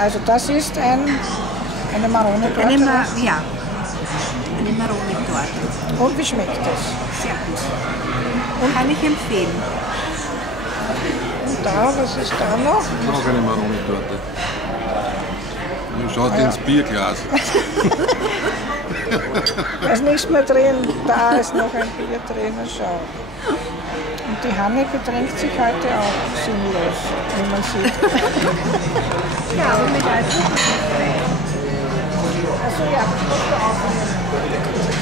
Also das ist eine Maroni-Torte. Ja, eine Maroni-Torte. Und wie schmeckt das? Sehr gut. Und kann ich empfehlen. Und da, was ist da noch? Noch eine Maroni-Torte. Und schaut ins Bierglas. Da ist nichts mehr drin, da ist noch ein Bier drin, schau. Und die Hanne betrinkt sich heute auch sinnlos, wie man sieht. Ja, aber mit Alkoholfrei. Also ja, das musst du auch nehmen.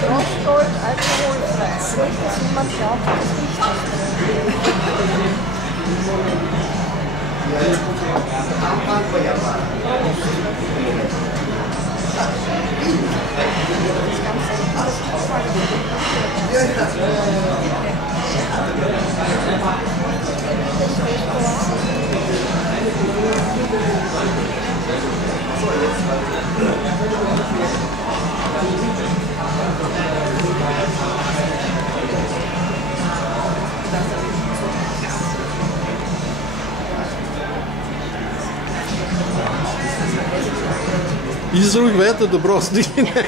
Rostgold, alkoholfrei. Nicht, dass jemand glaubt, das ist Iss ruhig weiter, du brauchst nicht hineinschauen.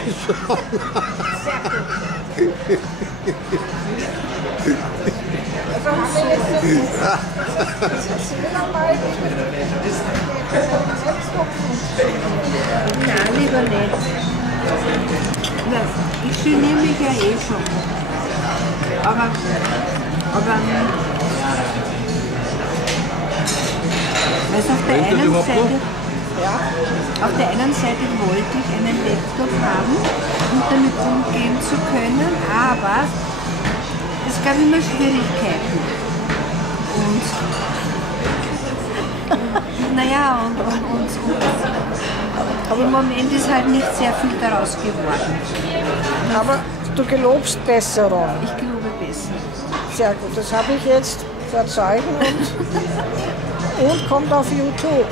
Also haben wir jetzt Nein, lieber nicht. Na, ich geniere mich ja eh schon. Aber also auf der einen Seite wollte ich einen Laptop haben, um damit umgehen zu können, aber es gab immer Schwierigkeiten. Und naja, aber im Moment ist halt nicht sehr viel daraus geworden. Aber du gelobst Besserung. Ich glaube besser. Sehr gut, das habe ich jetzt verzeichnet und kommt auf YouTube.